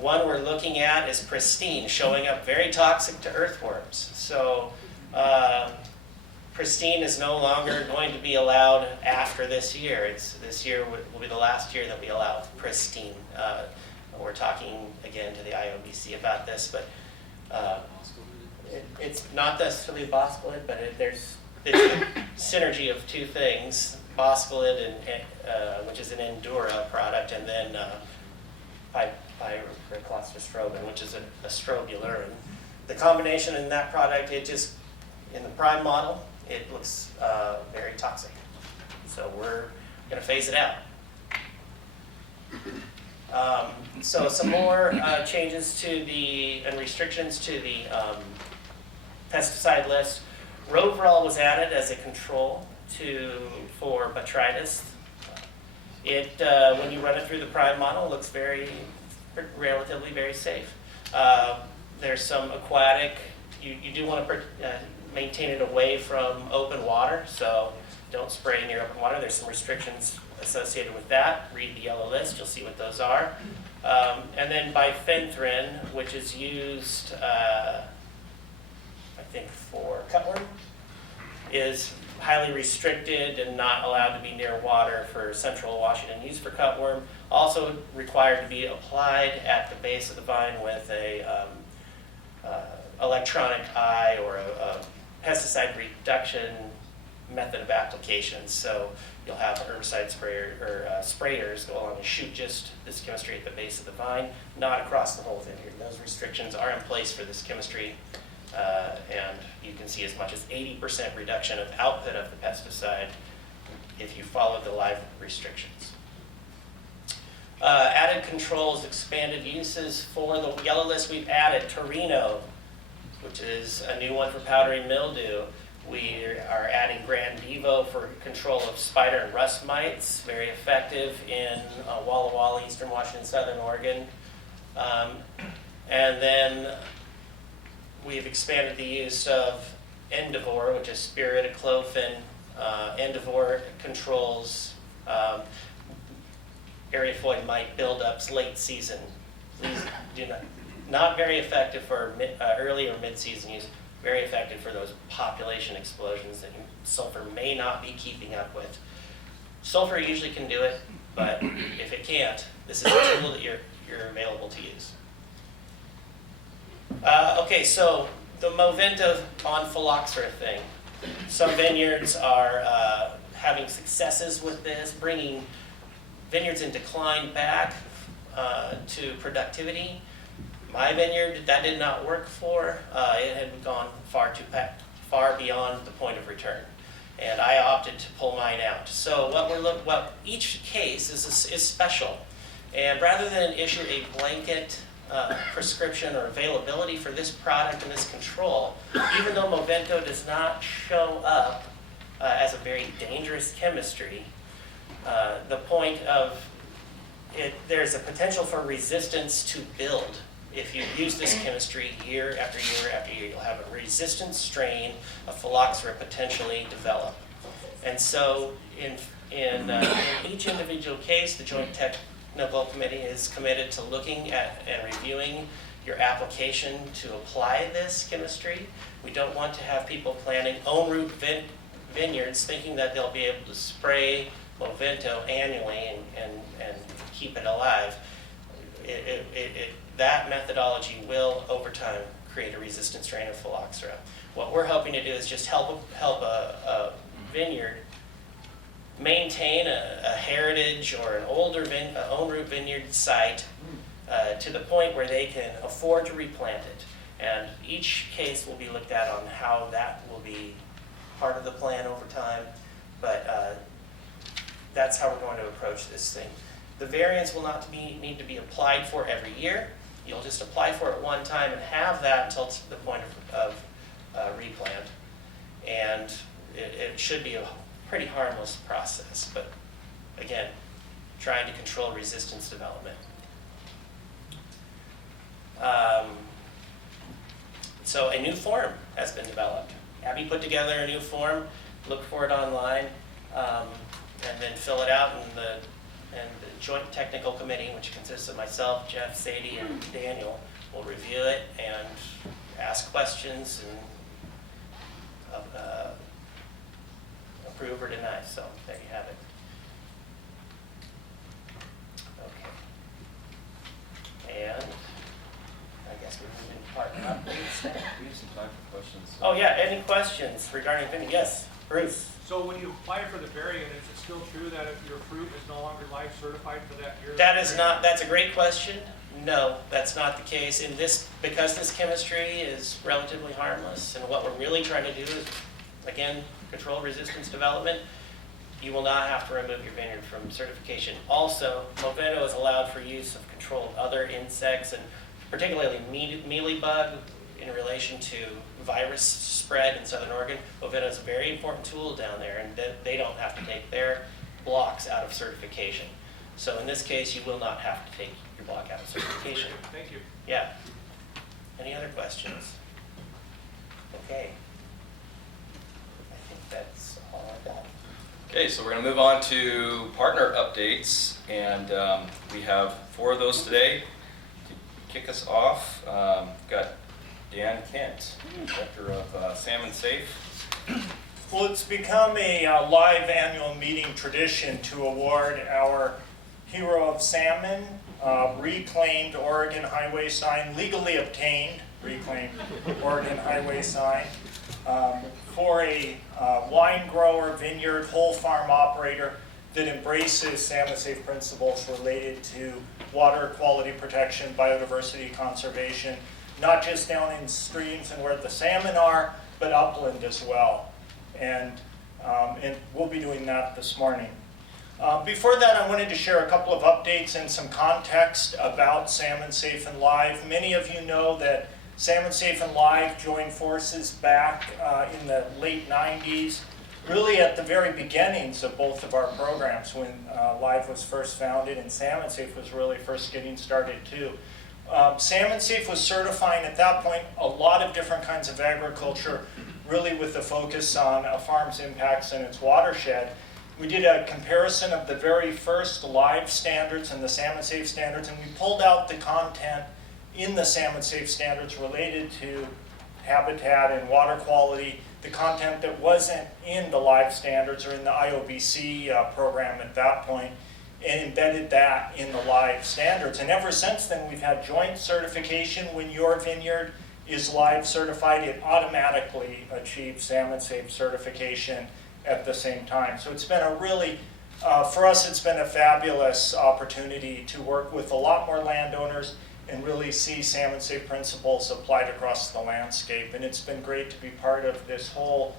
One we're looking at is pristine, showing up very toxic to earthworms. So pristine is no longer going to be allowed after this year. This year will be the last year that we allow pristine. We're talking again to the IOBC about this, but it's not necessarily boscalid, but it's a synergy of two things, boscalid, which is an Endura product, and then pyraclostrobin, which is a strobilurin. The combination in that product, in the PRIME model, it looks very toxic. So we're going to phase it out. So some more changes and restrictions to the pesticide list. Roveral was added as a control for botrytis. When you run it through the PRIME model, it looks relatively very safe. There's some aquatic. You do want to maintain it away from open water, so don't spray near open water. There's some restrictions associated with that. Read the yellow list, you'll see what those are. And then bifenthrin, which is used, I think, for cutworm, is highly restricted and not allowed to be near water for central Washington use for cutworm. Also required to be applied at the base of the vine with a electronic eye or a pesticide reduction method of application. So you'll have herbicide sprayers go along and shoot just this chemistry at the base of the vine, not across the whole vineyard. Those restrictions are in place for this chemistry, and you can see as much as 80% reduction of output of the pesticide if you follow the Live restrictions. Added controls, expanded uses. For the yellow list, we've added Torino, which is a new one for powdery mildew. We are adding Grand Vivo for control of spider and rust mites, very effective in Walla Walla, Eastern Washington, Southern Oregon. And then we've expanded the use of Endivore, which is spiritaclofen. Endivore controls aryaphoid mite buildups late season. These not very effective for early or mid-season use, very effective for those population explosions that sulfur may not be keeping up with. Sulfur usually can do it, but if it can't, this is a tool that you're available to use. Okay, so the Movento on phylloxera thing. Some vineyards are having successes with this, bringing vineyards in decline back to productivity. My vineyard, that did not work for. It had gone far beyond the point of return, and I opted to pull mine out. So what each case is special, and rather than issue a blanket prescription or availability for this product and this control, even though Movento does not show up as a very dangerous chemistry, the point of it, there's a potential for resistance to build. If you use this chemistry year after year after year, you'll have a resistant strain of phylloxera potentially develop. And so in each individual case, the Joint Technical Committee is committed to looking at and reviewing your application to apply this chemistry. We don't want to have people planting own root vineyards thinking that they'll be able to spray Movento annually and keep it alive. That methodology will, over time, create a resistant strain of phylloxera. What we're hoping to do is just help a vineyard maintain a heritage or an older own root vineyard site to the point where they can afford to replant it. And each case will be looked at on how that will be part of the plan over time. But that's how we're going to approach this thing. The variance will not need to be applied for every year. You'll just apply for it one time and have that until it's the point of replant. And it should be a pretty harmless process, but again, trying to control resistance development. So a new form has been developed. Abby put together a new form, look for it online, and then fill it out, and the Joint Technical Committee, which consists of myself, Jeff, Sadie, and Daniel, will review it and ask questions and approve or deny. So there you have it. Okay. And I guess we're moving to partner updates now. We have some time for questions. Oh yeah, any questions regarding Vinny? Yes, Bruce. So when you apply for the variant, is it still true that if your fruit is no longer life certified for that year? That's a great question. No, that's not the case. Because this chemistry is relatively harmless, and what we're really trying to do is, again, control resistance development, you will not have to remove your vineyard from certification. Also, Movento is allowed for use of control of other insects, and particularly mealybug in relation to virus spread in Southern Oregon. Movento is a very important tool down there, and they don't have to take their blocks out of certification. So in this case, you will not have to take your block out of certification. Thank you. Yeah. Any other questions? Okay. I think that's all I got. Okay, so we're going to move on to partner updates, and we have 4 of those today. To kick us off, got Dan Kent, Director of Salmon Safe. Well, it's become a live annual meeting tradition to award our Hero of Salmon, reclaimed Oregon Highway sign, legally obtained reclaimed Oregon Highway sign, for a wine grower, vineyard, whole farm operator that embraces Salmon Safe principles related to water quality protection, biodiversity conservation, not just down in streams and where the salmon are, but upland as well. And we'll be doing that this morning. Before that, I wanted to share a couple of updates and some context about Salmon Safe and Live. Many of you know that Salmon Safe and Live joined forces back in the late 90s, really at the very beginnings of both of our programs when Live was first founded and Salmon Safe was really first getting started too. Salmon Safe was certifying at that point a lot of different kinds of agriculture, really with the focus on a farm's impacts in its watershed. We did a comparison of the very first live standards and the Salmon Safe standards, and we pulled out the content in the Salmon Safe standards related to habitat and water quality, the content that wasn't in the live standards or in the IOBC program at that point, and embedded that in the live standards. And ever since then, we've had joint certification. When your vineyard is live certified, it automatically achieves Salmon Safe certification at the same time. So it's been a really, for us, it's been a fabulous opportunity to work with a lot more landowners and really see Salmon Safe principles applied across the landscape. And it's been great to be part of this whole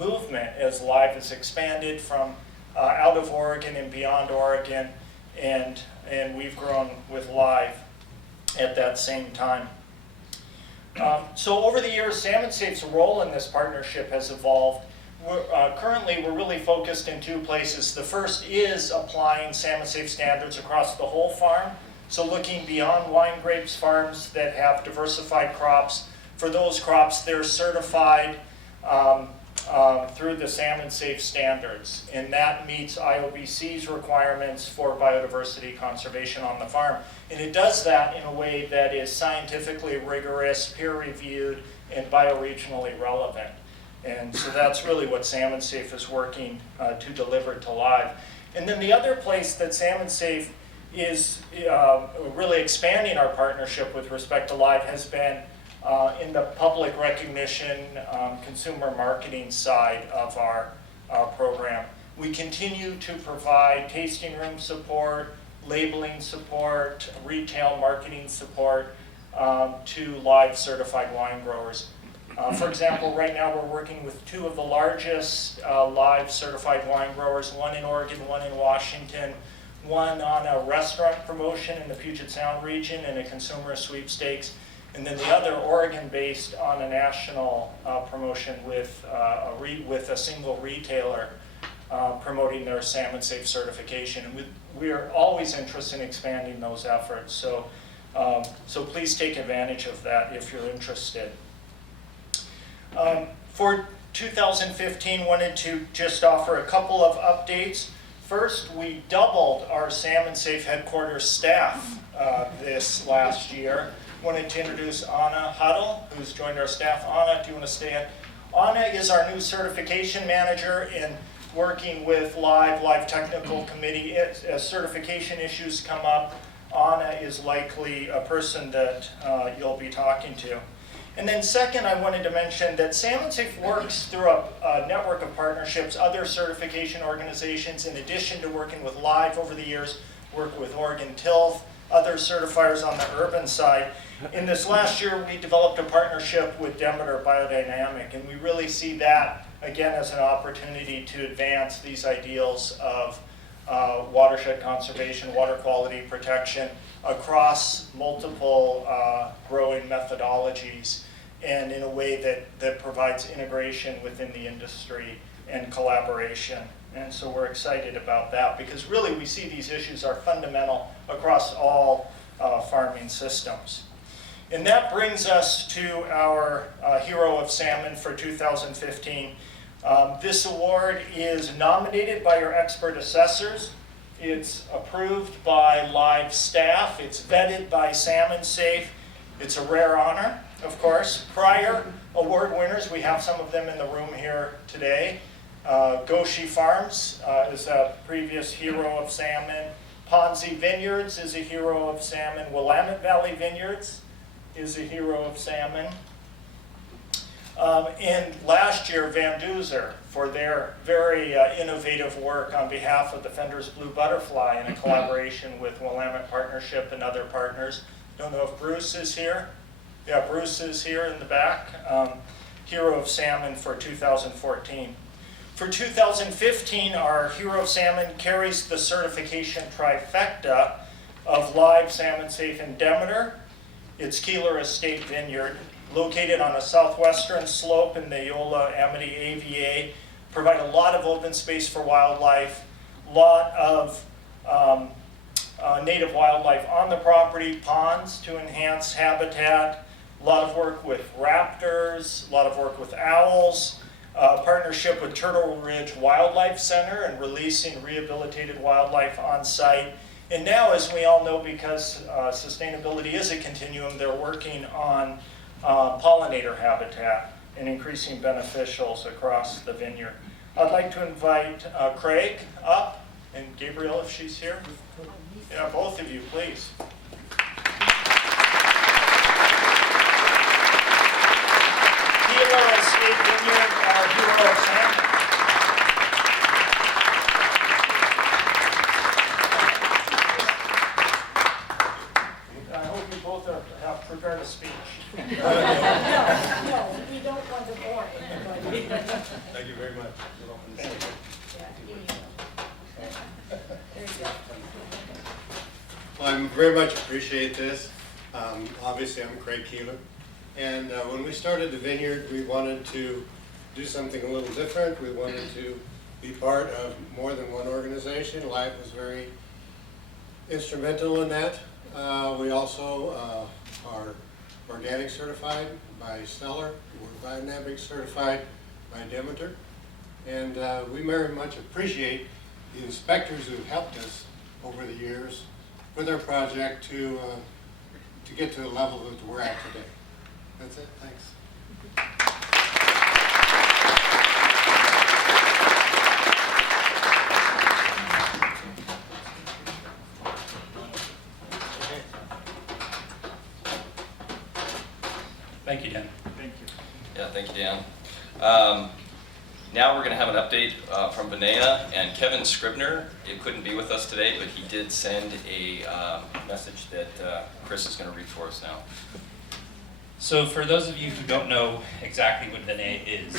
movement as live has expanded from out of Oregon and beyond Oregon, and we've grown with live at that same time. So over the years, Salmon Safe's role in this partnership has evolved. Currently, we're really focused in two places. The first is applying Salmon Safe standards across the whole farm. So looking beyond wine grapes farms that have diversified crops. For those crops, they're certified through the Salmon Safe standards, and that meets IOBC's requirements for biodiversity conservation on the farm. And it does that in a way that is scientifically rigorous, peer-reviewed, and bioregionally relevant. And so that's really what Salmon Safe is working to deliver to live. And then the other place that Salmon Safe is really expanding our partnership with respect to live has been in the public recognition, consumer marketing side of our program. We continue to provide tasting room support, labeling support, retail marketing support to live certified wine growers. For example, right now we're working with two of the largest live certified wine growers, one in Oregon, one in Washington, one on a restaurant promotion in the Puget Sound region and a consumer sweepstakes, and then the other Oregon-based on a national promotion with a single retailer promoting their Salmon Safe certification. And we are always interested in expanding those efforts, so please take advantage of that if you're interested. For 2015, wanted to just offer a couple of updates. First, we doubled our Salmon Safe headquarters staff this last year. Wanted to introduce Anna Huddle, who's joined our staff. Anna, do you want to stay in? Anna is our new certification manager in working with Live Technical Committee. As certification issues come up, Anna is likely a person that you'll be talking to. And then second, I wanted to mention that Salmon Safe works through a network of partnerships, other certification organizations, in addition to working with Live over the years, work with Oregon Tilth, other certifiers on the urban side. In this last year, we developed a partnership with Demeter Biodynamic, and we really see that, again, as an opportunity to advance these ideals of watershed conservation, water quality protection across multiple growing methodologies, and in a way that provides integration within the industry and collaboration. And so we're excited about that because really we see these issues are fundamental across all farming systems. And that brings us to our Hero of Salmon for 2015. This award is nominated by your expert assessors. It's approved by Live staff. It's vetted by Salmon Safe. It's a rare honor, of course. Prior award winners, we have some of them in the room here today. Goshi Farms is a previous Hero of Salmon. Ponzi Vineyards is a Hero of Salmon. Willamette Valley Vineyards is a Hero of Salmon. And last year, Van Duzer for their very innovative work on behalf of the Fender's Blue Butterfly in a collaboration with Willamette Partnership and other partners. Don't know if Bruce is here. Yeah, Bruce is here in the back. Hero of Salmon for 2014. For 2015, our Hero of Salmon carries the certification trifecta of Live, Salmon Safe, and Demeter. It's Keeler Estate Vineyard, located on a southwestern slope in the Yola Amity AVA, provide a lot of open space for wildlife, lot of native wildlife on the property, ponds to enhance habitat, a lot of work with raptors, a lot of work with owls, partnership with Turtle Ridge Wildlife Center and releasing rehabilitated wildlife on site. And now, as we all know, because sustainability is a continuum, they're working on pollinator habitat and increasing beneficials across the vineyard. I'd like to invite Craig up, and Gabrielle if she's here. Yeah, both of you, please. Gila State Vineyard, our hero of salmon. I hope you both have prepared a speech. No, we don't want to bore anybody. Thank you very much. Well, I very much appreciate this. Obviously, I'm Craig Keeler. And when we started the vineyard, we wanted to do something a little different. We wanted to be part of more than one organization. Live was very instrumental in that. We also are organic certified by Stellar. We're biodynamic certified by Demeter. And we very much appreciate the inspectors who have helped us over the years with our project to get to the level that we're at today. That's it. Thanks. Thank you, Dan. Thank you. Yeah, thank you, Dan. Now we're going to have an update from Vinaya, and Kevin Scribner. He couldn't be with us today, but he did send a message that Chris is going to read for us now. So for those of you who don't know exactly what Vinaya is,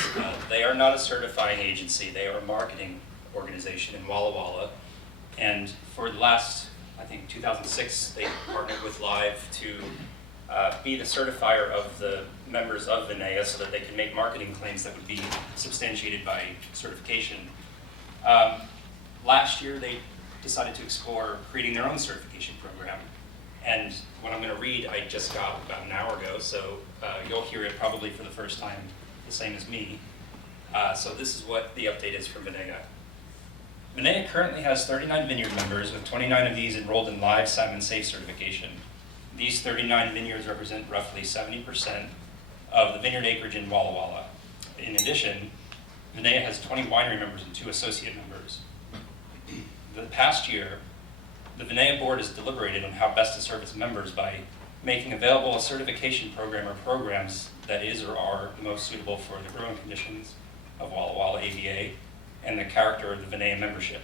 they are not a certifying agency. They are a marketing organization in Walla Walla. And for the last, I think 2006, they partnered with Live to be the certifier of the members of Vinaya so that they can make marketing claims that would be substantiated by certification. Last year, they decided to explore creating their own certification program. And what I'm going to read, I just got about an hour ago, so you'll hear it probably for the first time, the same as me. So this is what the update is from Vinaya. Vinaya currently has 39 vineyard members, with 29 of these enrolled in Live Salmon Safe certification. These 39 vineyards represent roughly 70% of the vineyard acreage in Walla Walla. In addition, Vinaya has 20 winery members and 2 associate members. The past year, the Vinaya board has deliberated on how best to serve its members by making available a certification program or programs that is or are most suitable for the growing conditions of Walla Walla AVA and the character of the Vinaya membership.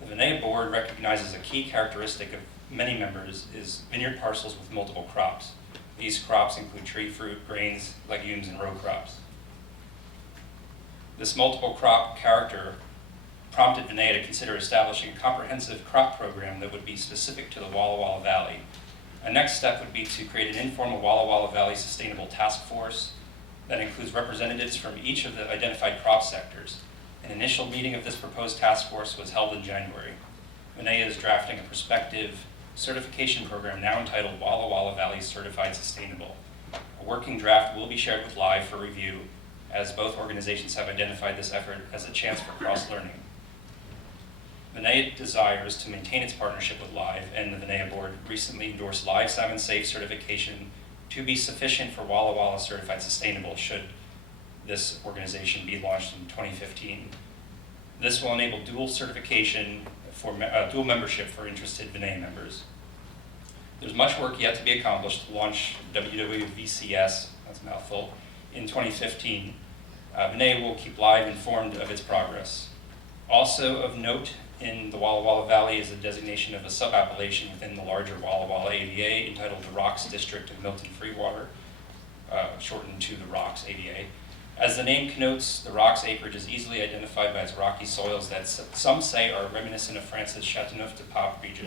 The Vinaya board recognizes a key characteristic of many members is vineyard parcels with multiple crops. These crops include tree fruit, grains, legumes, and row crops. This multiple crop character prompted Vinaya to consider establishing a comprehensive crop program that would be specific to the Walla Walla Valley. A next step would be to create an informal Walla Walla Valley Sustainable Task Force that includes representatives from each of the identified crop sectors. An initial meeting of this proposed task force was held in January. Vinaya is drafting a prospective certification program now entitled Walla Walla Valley Certified Sustainable. A working draft will be shared with Live for review, as both organizations have identified this effort as a chance for cross-learning. Vinaya desires to maintain its partnership with Live, and the Vinaya board recently endorsed Live Salmon Safe certification to be sufficient for Walla Walla Certified Sustainable should this organization be launched in 2015. This will enable dual certification for dual membership for interested Vinaya members. There's much work yet to be accomplished to launch WWVCS, that's a mouthful, in 2015. Vinaya will keep Live informed of its progress. Also of note in the Walla Walla Valley is the designation of a sub-appellation within the larger Walla Walla AVA entitled the Rocks District of Milton Freewater, shortened to the Rocks AVA. As the name connotes, the Rocks acreage is easily identified by its rocky soils that some say are reminiscent of France's Châteauneuf-du-Pape region.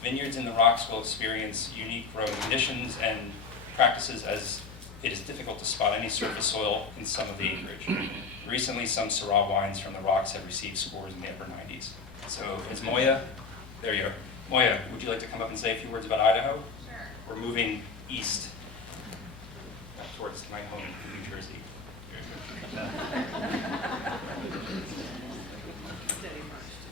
Vineyards in the Rocks will experience unique growing conditions and practices as it is difficult to spot any surface soil in some of the acreage. Recently, some Syrah wines from the Rocks have received scores in the upper 90s. So, Ms. Moya, there you are. Moya, would you like to come up and say a few words about Idaho? Sure. We're moving east towards my home in New Jersey.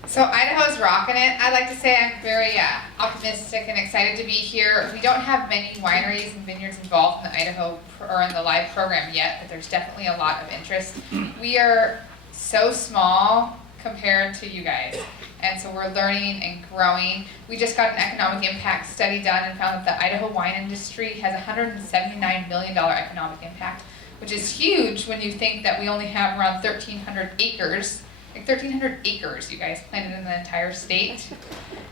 So Idaho's rocking it. I'd like to say I'm very optimistic and excited to be here. We don't have many wineries and vineyards involved in the Idaho or in the live program yet, but there's definitely a lot of interest. We are so small compared to you guys, and so we're learning and growing. We just got an economic impact study done and found that the Idaho wine industry has a $179 million economic impact, which is huge when you think that we only have around 1,300 acres. Like 1,300 acres, you guys, planted in the entire state.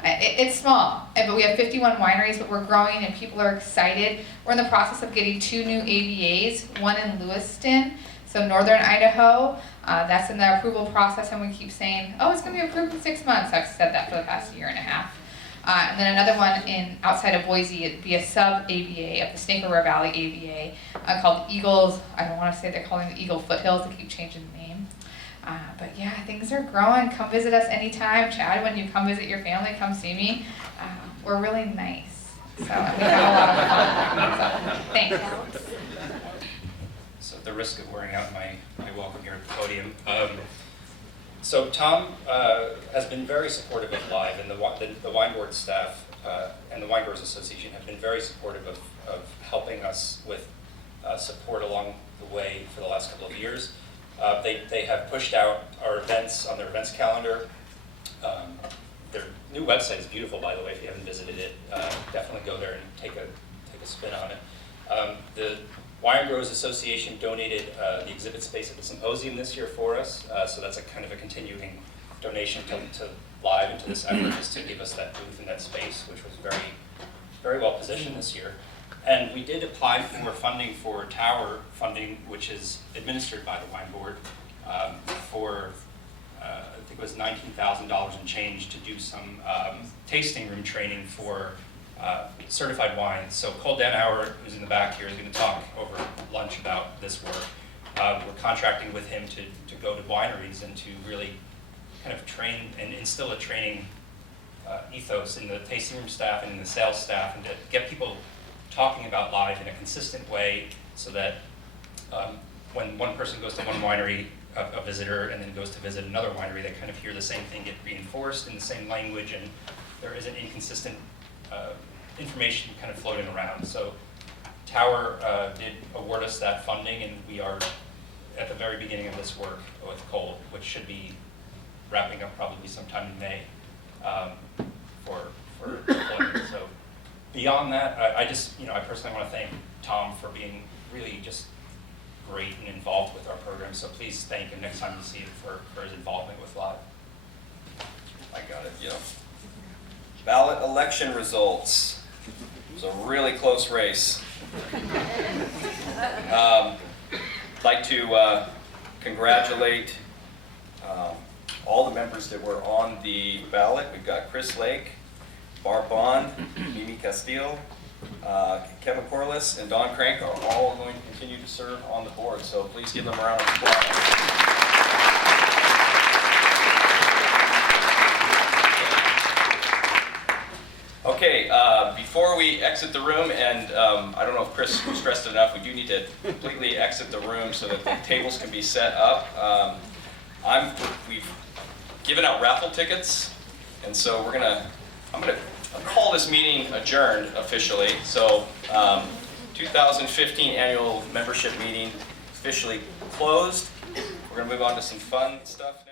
It's small, but we have 51 wineries, but we're growing and people are excited. We're in the process of getting 2 new AVAs, one in Lewiston, so northern Idaho. That's in the approval process, and we keep saying, oh, it's going to be approved in 6 months. I've said that for the past year and a half. And then another one outside of Boise. It'd be a sub-AVA of the Snake River Valley AVA called Eagles. I don't want to say they're calling it Eagle Foothills. They keep changing the name. But yeah, things are growing. Come visit us anytime. Chad, when you come visit your family, come see me. We're really nice. So we have a lot of fun. So, thanks. So at the risk of wearing out my welcome here at the podium. So Tom has been very supportive of Live, and the wine board staff and the Wine Growers Association have been very supportive of helping us with support along the way for the last couple of years. They have pushed out our events on their events calendar. Their new website is beautiful, by the way. If you haven't visited it, definitely go there and take a spin on it. The Wine Growers Association donated the exhibit space at the symposium this year for us, so that's a kind of a continuing donation to Live and to this effort, is to give us that booth and that space, which was very, very well positioned this year. And we did apply for funding for Tower funding, which is administered by the Wine Board, for I think it was $19,000 and change to do some tasting room training for certified wines. So Cole Denhauer, who's in the back here, is going to talk over lunch about this work. We're contracting with him to go to wineries and to really kind of train and instill a training ethos in the tasting room staff and in the sales staff, and to get people talking about Live in a consistent way, so that when one person goes to one winery, a visitor, and then goes to visit another winery, they kind of hear the same thing get reinforced in the same language, and there isn't inconsistent information kind of floating around. So Tower did award us that funding, and we are at the very beginning of this work with Cole, which should be wrapping up probably sometime in May for deployment. So beyond that, I personally want to thank Tom for being really just great and involved with our program. So please thank him next time you see him for his involvement with Live. I got it, yeah. Ballot election results. It was a really close race. I'd like to congratulate all the members that were on the ballot. We've got Chris Lake, Barb Bond, Mimi Castile, Kevin Corliss, and Don Crank are all going to continue to serve on the board, so please give them a round of applause. Okay, before we exit the room, and I don't know if Chris stressed it enough, we do need to completely exit the room so that the tables can be set up. We've given out raffle tickets, and so I'm gonna call this meeting adjourned officially. So 2015 annual membership meeting officially closed. We're gonna move on to some fun stuff.